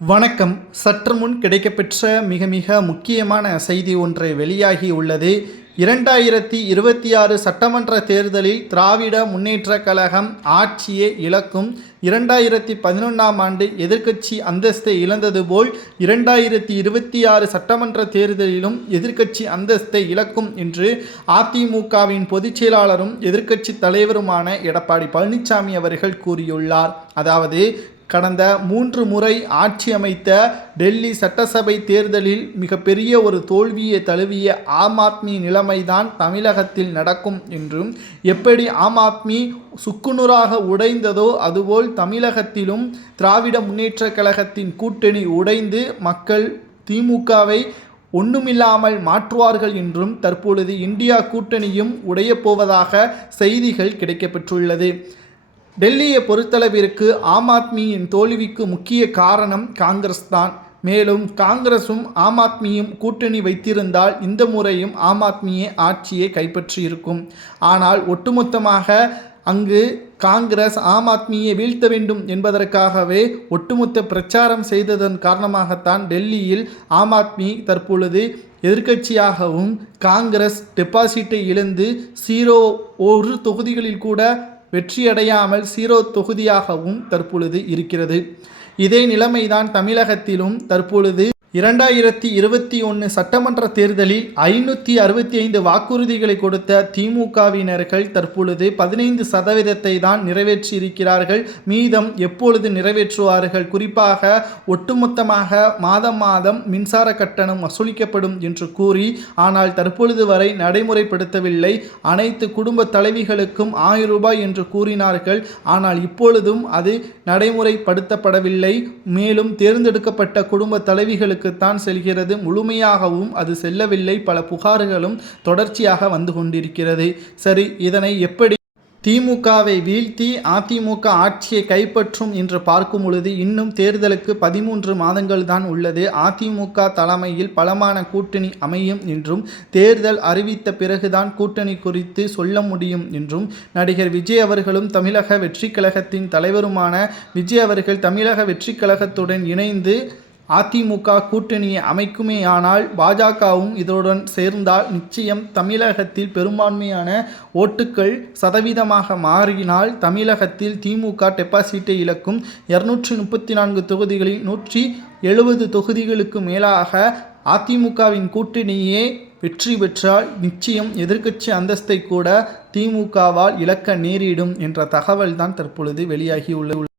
வணக்கம். சற்று முன் கிடைக்கப்பெற்ற மிக முக்கியமான செய்தி ஒன்று வெளியாகி உள்ளது. 2026 சட்டமன்ற தேர்தலில் திராவிட முன்னேற்றக் கழகம் ஆட்சியை இழக்கும். 2011ஆம் ஆண்டு எதிர்க்கட்சி அந்தஸ்தை இழந்தது போல் 2026 சட்டமன்ற தேர்தலிலும் எதிர்க்கட்சி அந்தஸ்தை இழக்கும் என்று அதிமுகவின் பொதுச் செயலாளரும் எதிர்க்கட்சி தலைவருமான எடப்பாடி பழனிசாமி அவர்கள் கூறியுள்ளார். அதாவது, கடந்த 3 முறை ஆட்சி அமைத்த டெல்லி சட்டசபை தேர்தலில் மிகப்பெரிய ஒரு தோல்வியை தழுவிய ஆம் ஆத்மி நிலைமைதான் தமிழகத்தில் நடக்கும் என்றும், எப்படி ஆம் ஆத்மி சுக்குநூறாக உடைந்ததோ அதுபோல் தமிழகத்திலும் திராவிட முன்னேற்றக் கழகத்தின் கூட்டணி உடைந்து மக்கள் திமுகவை ஒன்றுமில்லாமல் மாற்றுவார்கள் என்றும் தற்பொழுது இந்தியா கூட்டணியும் உடையப்போவதாக செய்திகள் கிடைக்கப்பெற்றுள்ளது. டெல்லியை பொறுத்தளவிற்கு ஆம் ஆத்மியின் தோல்விக்கு முக்கிய காரணம் காங்கிரஸ் தான். மேலும் காங்கிரசும் ஆம் ஆத்மியும் கூட்டணி வைத்திருந்தால் இந்த முறையும் ஆம் ஆத்மியே ஆட்சியை கைப்பற்றியிருக்கும். ஆனால் ஒட்டுமொத்தமாக அங்கு காங்கிரஸ் ஆம் ஆத்மியை வீழ்த்த வேண்டும் என்பதற்காகவே ஒட்டுமொத்த பிரச்சாரம் செய்ததன் காரணமாகத்தான் டெல்லியில் ஆம் ஆத்மி தற்பொழுது எதிர்க்கட்சியாகவும் காங்கிரஸ் டெபாசிட்டை இழந்து 0 தொகுதிகளில் கூட வெற்றியடையாமல் 0 தொகுதியாகவும் தற்பொழுது இருக்கிறது. இதே நிலைமைதான் தமிழகத்திலும் தற்பொழுது 2021 சட்டமன்ற தேர்தலில் 565 வாக்குறுதிகளை கொடுத்த திமுகவினர்கள் தற்பொழுது 15% தான் நிறைவேற்றியிருக்கிறார்கள். மீதம் எப்பொழுது நிறைவேற்றுவார்கள்? குறிப்பாக ஒட்டுமொத்தமாக மாதம் மின்சார கட்டணம் வசூலிக்கப்படும் என்று கூறி, ஆனால் தற்பொழுது வரை நடைமுறைப்படுத்தவில்லை. அனைத்து குடும்ப தலைவிகளுக்கும் 1000 ரூபாய் என்று கூறினார்கள். ஆனால் இப்பொழுதும் அது நடைமுறைப்படுத்தப்படவில்லை. மேலும் தேர்ந்தெடுக்கப்பட்ட குடும்ப தலைவிகளுக்கு தான் செல்கிறது, முழுமையாகவும் அது செல்லவில்லை. பல புகார்களும் தொடர்ச்சியாக வந்து கொண்டிருக்கிறது. சரி, இதனை எப்படி திமுகவை வீழ்த்தி அதிமுக ஆட்சியை கைப்பற்றும் என்று பார்க்கும் பொழுது இன்னும் தேர்தலுக்கு 13 மாதங்கள் தான் உள்ளது. அதிமுக தலைமையில் பலமான கூட்டணி அமையும் என்றும், தேர்தல் அறிவித்த பிறகுதான் கூட்டணி குறித்து சொல்ல முடியும் என்றும் நடிகர் விஜய் அவர்களும் தமிழக வெற்றி கழகத்தின் தலைவருமான விஜய் அவர்கள் தமிழக வெற்றி கழகத்துடன் இணைந்து அதிமுக கூட்டணியை அமைக்குமேயானால் பாஜகவும் இதனுடன் சேர்ந்தால் நிச்சயம் தமிழகத்தில் பெரும்பான்மையான ஓட்டுக்கள் சதவீதமாக மாறினால் தமிழகத்தில் திமுக டெபாசிட்டை இழக்கும். 234 தொகுதிகளில் 170 தொகுதிகளுக்கு மேலாக அதிமுகவின் கூட்டணியே வெற்றி பெற்றால் நிச்சயம் எதிர்க்கட்சி அந்தஸ்தை கூட திமுகவால் இழக்க நேரிடும் என்ற தகவல் தான் தற்பொழுது வெளியாகியுள்ளது.